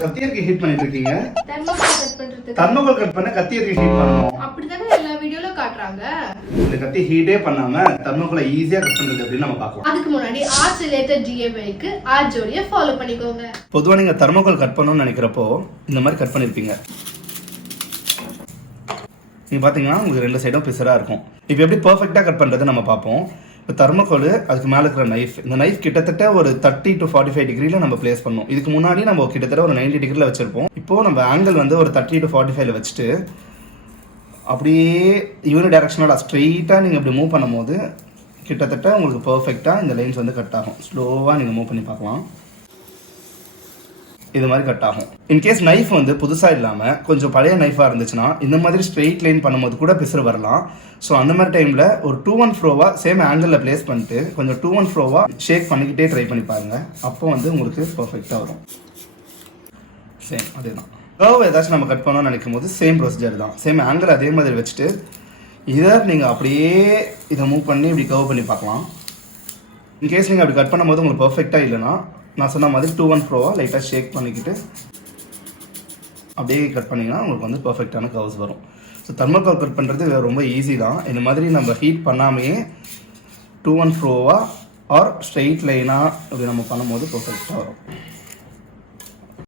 கத்தியருக்கு heat பண்ணிட்டு இருக்கீங்க. Thermocol cut பண்றதுக்கு. தெர்மோகால் கட் பண்ண கத்தியருக்கு ஹீட் பண்ணனும். அப்படிதானே எல்லா வீடியோல காட்டுறாங்க. இந்த கத்தி ஹீட்டே பண்ணாம தெர்மோகாலை ஈஸியா கட் பண்றது எப்படி நம்ம பார்க்கலாம். அதுக்கு முன்னாடி ஆர்ட்ஸ் ரிலேட்டட் ஜிஎம்ஐக்கு ஆர்ட் ஜோடியை ஃபாலோ பண்ணிக்கோங்க. பொதுவா நீங்க தெர்மோகால் கட் பண்ணனும்னு நினைக்கிறப்போ இந்த மாதிரி கட் பண்ணிருப்பீங்க. நீங்க பாத்தீங்கன்னா உங்களுக்கு ரெண்டு சைடும் பிசரா இருக்கும். இப்போ எப்படி பெர்ஃபெக்ட்டா கட் பண்றது நம்ம பார்ப்போம். இப்போ தெர்மோகால் அதுக்கு மேலே இருக்கிற நைஃப், இந்த நைஃப் கிட்டத்தட்ட ஒரு 30 to 45 டிகிரியில் நம்ம பிளேஸ் பண்ணோம். இதுக்கு முன்னாடி நம்ம கிட்டத்தட்ட ஒரு 90 டிகிரியில் வச்சிருப்போம். இப்போது நம்ம ஆங்கிள் வந்து ஒரு 30 to 45 வச்சுட்டு அப்படியே யூனி டைரக்ஷனல் ஸ்ட்ரெயிட்டாக நீங்கள் இப்படி மூவ் பண்ணும்போது கிட்டத்தட்ட உங்களுக்கு பர்ஃபெக்டாக இந்த லைன்ஸ் வந்து கட் ஆகும். ஸ்லோவாக நீங்கள் மூவ் பண்ணி பார்க்கலாம். இது மாதிரி கட் ஆகும். இன்கேஸ் நைஃப் வந்து புதுசாக இல்லாமல் கொஞ்சம் பழைய நைஃபாக இருந்துச்சுன்னா இந்த மாதிரி ஸ்ட்ரெயிட் லைன் பண்ணும்போது கூட பிசுறு வரலாம். ஸோ அந்த மாதிரி டைமில் ஒரு 2-1 ஃப்ரோவாக சேம் ஆங்கிளில் பிளேஸ் பண்ணிட்டு கொஞ்சம் 2-1 ஃப்ரோவாக ஷேக் பண்ணிக்கிட்டே ட்ரை பண்ணி பாருங்கள். அப்போ வந்து உங்களுக்கு பர்ஃபெக்டாக வரும். சேம் அதே தான். கர்வ் ஏதாச்சும் நம்ம கட் பண்ணோம்னு நினைக்கும் போது சேம் ப்ரொசீஜர் தான். சேம் ஆங்கிள் அதே மாதிரி வச்சுட்டு இதை நீங்கள் அப்படியே இதை மூவ் பண்ணி இப்படி கர்வ் பண்ணி பார்க்கலாம். இன்கேஸ் நீங்கள் அப்படி கட் பண்ணும்போது உங்களுக்கு பர்ஃபெக்டாக இல்லைன்னா நான் சொன்ன மாதிரி 2-1 ஃப்ரோவாக லைட்டாக ஷேக் பண்ணிக்கிட்டு அப்படியே கட் பண்ணிங்கன்னா உங்களுக்கு வந்து பர்ஃபெக்டான கர்வ்ஸ் வரும். ஸோ தெர்மோகால் கட் பண்ணுறது ரொம்ப ஈஸி தான். இந்த மாதிரி நம்ம ஹீட் பண்ணாமையே 2-1 ஃப்ரோவாக ஆர் ஸ்ட்ரெயிட் லைனாக அப்படி நம்ம பண்ணும்போது பர்ஃபெக்டாக வரும்.